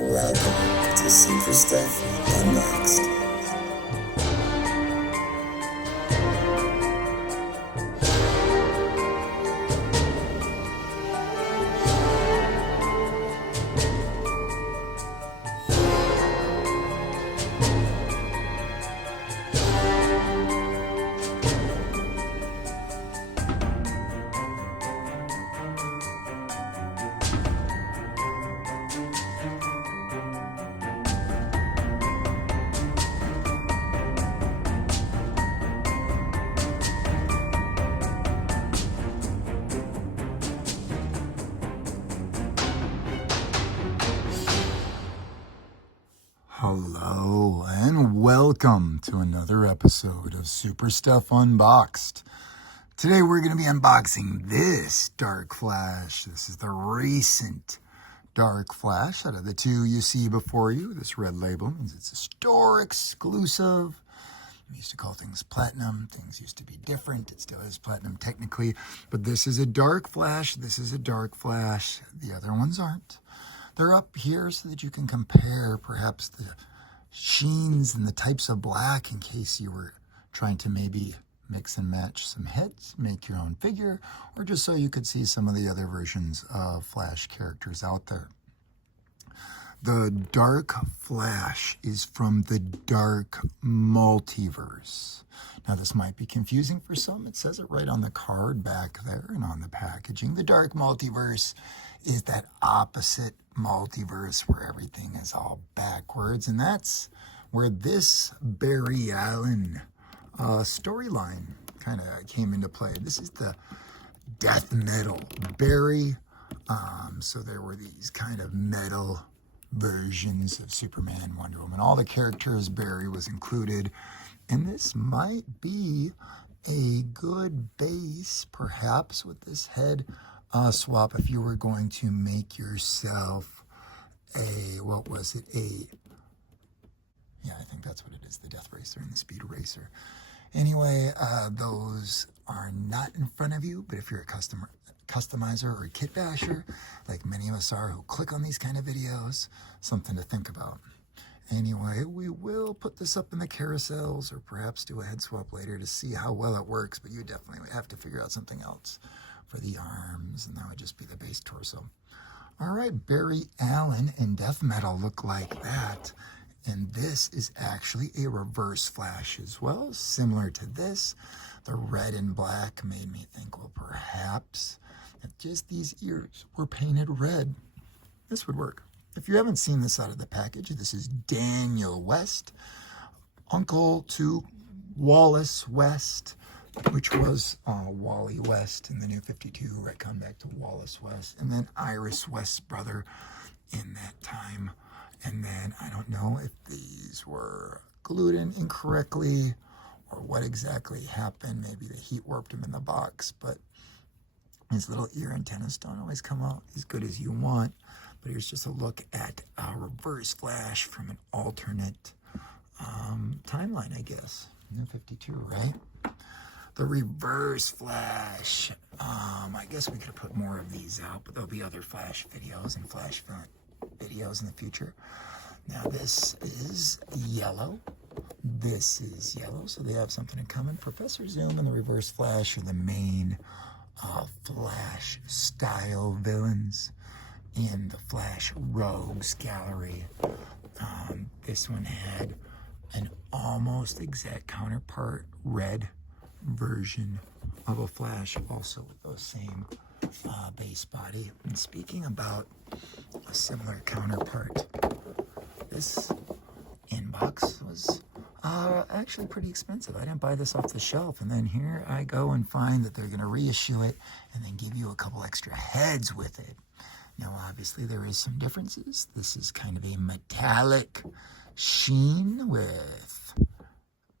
Welcome to Super Stuff Unboxed. Hello and welcome to another episode of Super Stuff Unboxed. Today we're going to be unboxing this Dark Flash. This is the recent Dark Flash out of the two you see before you. This red label means it's a store exclusive. We used to call things platinum. Things used to be different. It still is platinum technically, but this is a Dark Flash. This is a Dark Flash. The other ones aren't. They're up here so that you can compare perhaps the sheens and the types of black in case you were trying to maybe mix and match some heads, make your own figure, or just so you could see some of the other versions of Flash characters out there. The Dark Flash is from the Dark Multiverse. Now this might be confusing for some. It says it right on the card back there and on the packaging. The Dark Multiverse is that opposite multiverse where everything is all backwards, and that's where this Barry Allen storyline kind of came into play. This is the death metal Barry. So there were these kind of metal versions of Superman, Wonder Woman. All the characters, Barry was included, and this might be a good base, perhaps, with this head swap if you were going to make yourself I think that's what it is, the Death Racer and the Speed Racer. Anyway, those are not in front of you, but if you're a customizer or a kit basher, like many of us are who click on these kind of videos, something to think about. Anyway, we will put this up in the carousels or perhaps do a head swap later to see how well it works, but you definitely have to figure out something else for the arms, and that would just be the base torso. All right, Barry Allen and death metal look like that, and this is actually a reverse Flash as well, similar to this. The red and black made me think, well, perhaps if just these ears were painted red, this would work. If you haven't seen this out of the package, this is Daniel West, uncle to Wallace West, which was Wally West in the New 52, retcon back to Wallace West, and then Iris West's brother in that time. And then I don't know if these were glued in incorrectly or what exactly happened. Maybe the heat warped them in the box, but his little ear antennas don't always come out as good as you want. But here's just a look at a reverse Flash from an alternate timeline, I guess. New 52, right? The reverse Flash. I guess we could have put more of these out, but there'll be other Flash videos and Flash videos in the future. Now this is yellow. This is yellow, so they have something in common. Professor Zoom and the reverse Flash are the main Flash style villains in the Flash Rogues gallery. This one had an almost exact counterpart red version of a Flash, also with those same base body. And speaking about a similar counterpart, this inbox was actually pretty expensive. I didn't buy this off the shelf, and then here I go and find that they're going to reissue it and then give you a couple extra heads with it. Now obviously there is some differences. This is kind of a metallic sheen with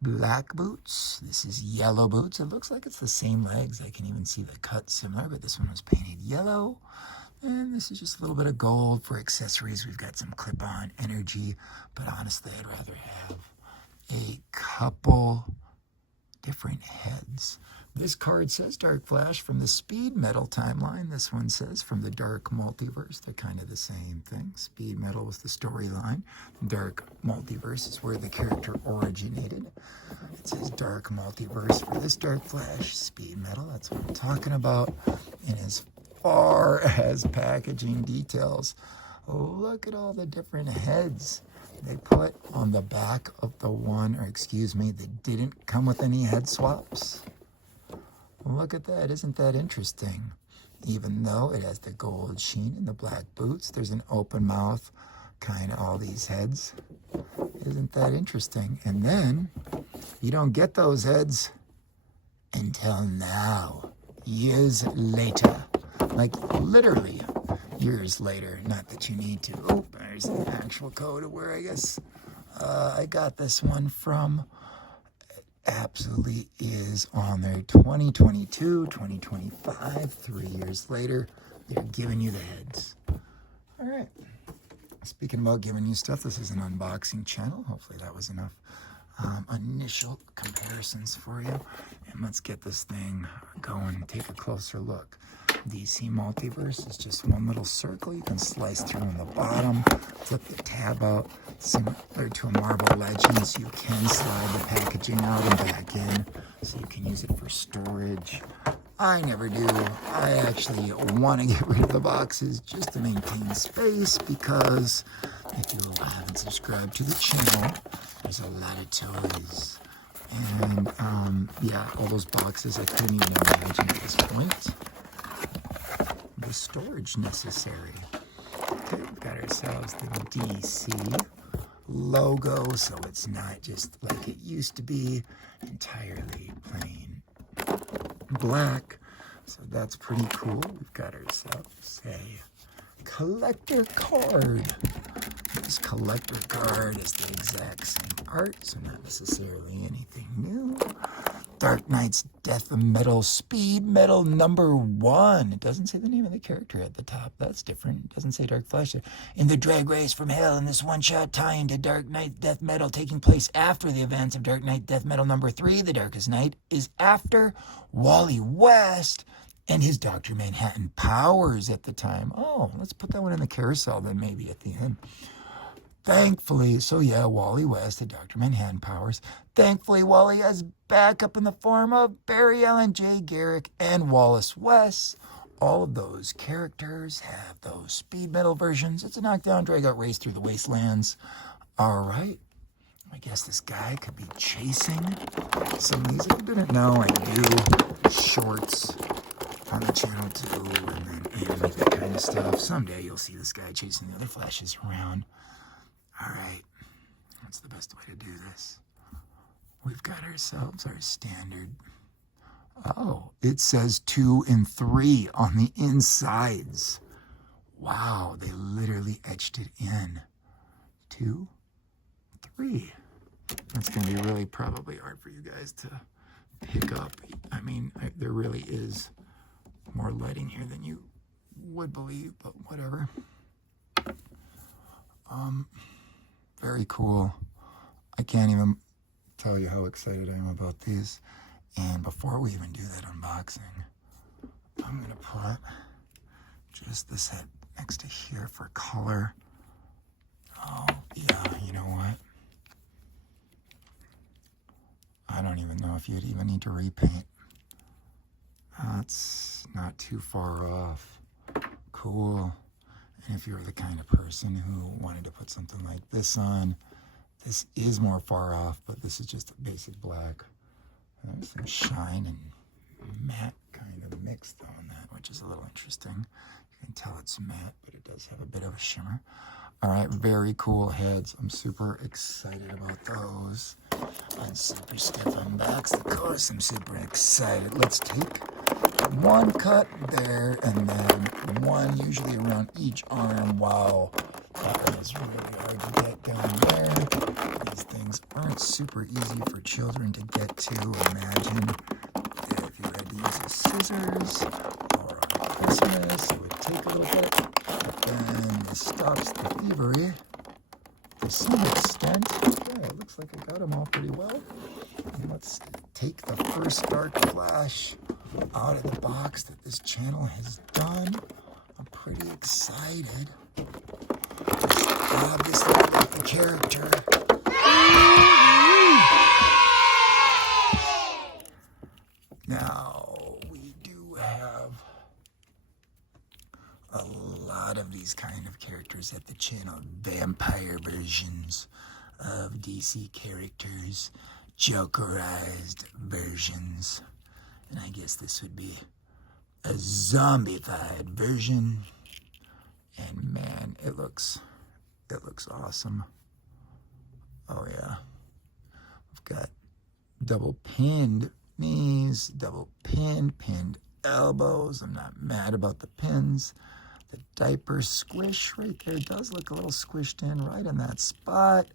black boots. This is yellow boots. It looks like it's the same legs. I can even see the cut similar, but this one was painted yellow. And this is just a little bit of gold for accessories. We've got some clip-on energy, but honestly, I'd rather have a couple different heads. This card says Dark Flash from the Speed Metal timeline. This one says from the Dark Multiverse. They're kind of the same thing. Speed Metal was the storyline. Dark Multiverse is where the character originated. It says Dark Multiverse for this Dark Flash. Speed Metal, that's what I'm talking about. And as far as packaging details, look at all the different heads they put on the back of the one, or excuse me, that didn't come with any head swaps. Look at that. Isn't that interesting? Even though it has the gold sheen and the black boots, there's an open mouth, kind of all these heads. Isn't that interesting? And then you don't get those heads until now, years later. Like literally years later. Not that you need to. Oh, there's an actual code of where I guess I got this one from. Absolutely is on there. 2022, 2025, 3 years later, they're giving you the heads. All right. Speaking about giving you stuff, this is an unboxing channel. Hopefully that was enough initial comparisons for you. And let's get this thing going and take a closer look. DC Multiverse is just one little circle. You can slice through on the bottom, flip the tab out. Similar to a Marvel Legends, you can slide the packaging out and back in, so you can use it for storage. I never do. I actually want to get rid of the boxes just to maintain space, because if you haven't subscribed to the channel, there's a lot of toys. And yeah, all those boxes, I couldn't even imagine at this point the storage necessary. Okay, we've got ourselves the DC logo, so it's not just like it used to be, entirely plain black. So that's pretty cool. We've got ourselves a collector card. This collector card is the exact same art, so not necessarily anything new. Dark Knight's Death Metal Speed Metal #1. It doesn't say the name of the character at the top. That's different. It doesn't say Dark Flash. In the drag race from hell, in this one-shot tie-in to Dark Knight Death Metal taking place after the events of Dark Knight Death Metal #3, The Darkest Night is after Wally West and his Dr. Manhattan powers at the time. Oh, let's put that one in the carousel then, maybe at the end. Thankfully, so yeah, Wally West, the Dr. Manhattan powers. Thankfully, Wally has backup in the form of Barry Allen, Jay Garrick, and Wallace West. All of those characters have those speed metal versions. It's a knockdown, drag-out race through the wastelands. All right. I guess this guy could be chasing some of these. If you didn't know, I do shorts on the channel too, and then animate that kind of stuff. Someday you'll see this guy chasing the other Flashes around. All right, what's the best way to do this? We've got ourselves our standard. Oh, it says 2 and 3 on the insides. Wow, they literally etched it in. 2, 3. That's going to be really probably hard for you guys to pick up. I mean, there really is more lighting here than you would believe, but whatever. Very cool. I can't even tell you how excited I am about these. And before we even do that unboxing, I'm going to put just this head next to here for color. Oh, yeah, you know what? I don't even know if you'd even need to repaint. That's not too far off. Cool. And if you're the kind of person who wanted to put something like this on, this is more far off, but this is just a basic black. There's some shine and matte kind of mixed on that, which is a little interesting. You can tell it's matte, but it does have a bit of a shimmer. All right, very cool heads. I'm super excited about those. And super stiff on backs, of course, I'm super excited. Let's take one cut there, and then one usually around each arm. Wow, that one is really hard to get down there. These things aren't super easy for children to get to. Imagine if you had to use a scissors, or on Christmas, it would take a little bit, but then this stops the thievery. The to some extent. Yeah, it looks like I got them all pretty well. And let's take the first Dark Flash out of the box that this channel has done. I'm pretty excited. Obviously, I like the character. Now, we do have a lot of these kind of characters at the channel. Vampire versions of DC characters, Jokerized versions, and I guess this would be a zombified version. And man, it looks awesome. Oh yeah, we've got double pinned knees, double pinned elbows. I'm not mad about the pins. The diaper squish right there does look a little squished in right in that spot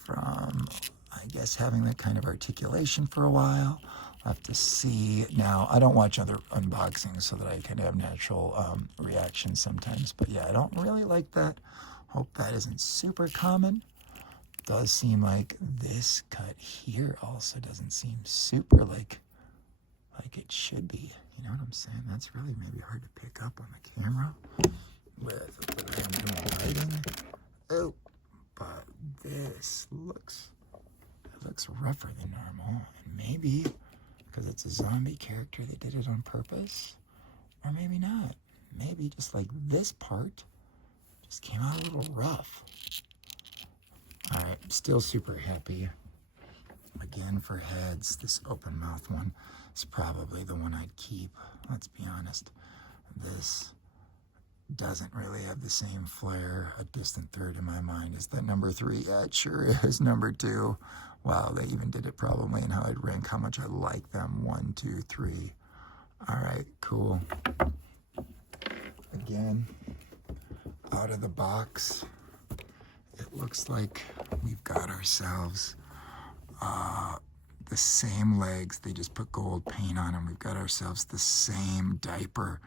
from, I guess, having that kind of articulation for a while. I'll have to see. Now, I don't watch other unboxings so that I can have natural reactions sometimes. But yeah, I don't really like that. Hope that isn't super common. Does seem like this cut here also doesn't seem super like it should be. You know what I'm saying? That's really maybe hard to pick up on the camera with the random lighting. Oh, but this looks rougher than normal, and maybe because it's a zombie character that did it on purpose, or maybe not. Maybe just like this part just came out a little rough. All right, still super happy. Again, for heads, this open mouth one is probably the one I'd keep. Let's be honest. This doesn't really have the same flair. A distant third in my mind. Is that number 3? Yeah, it sure is number 2. Wow, they even did it probably in how I'd rank how much I like them. 1, 2, 3. All right, cool. Again, out of the box, it looks like we've got ourselves the same legs. They just put gold paint on them. We've got ourselves the same diaper.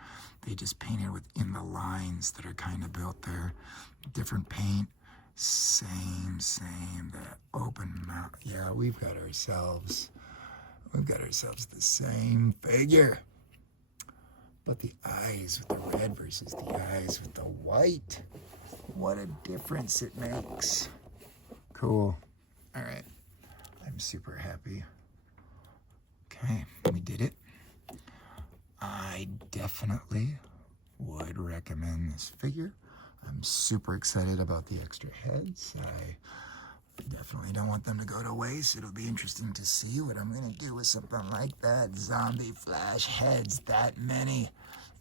They just painted within the lines that are kind of built there. Different paint. Same. That open mouth. Yeah, we've got ourselves the same figure. But the eyes with the red versus the eyes with the white. What a difference it makes. Cool. All right. I'm super happy. Okay, we did it. I definitely would recommend this figure. I'm super excited about the extra heads. I definitely don't want them to go to waste. It'll be interesting to see what I'm going to do with something like that. Zombie Flash heads, that many.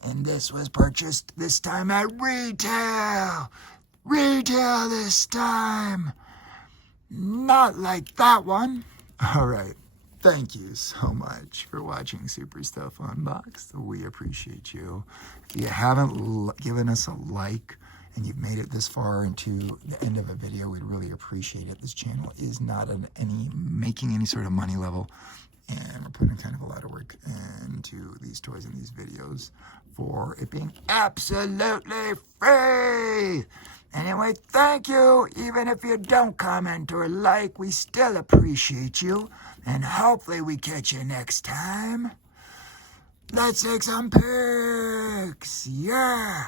And this was purchased this time at retail. Retail this time. Not like that one. All right. Thank you so much for watching Super Stuff Unboxed. We appreciate you. If you haven't given us a like and you've made it this far into the end of a video, we'd really appreciate it. This channel is not making any sort of money level, and we're putting kind of a lot of work into these toys and these videos for it being absolutely free. Anyway, thank you. Even if you don't comment or like, we still appreciate you. And hopefully we catch you next time. Let's take some pics. Yeah.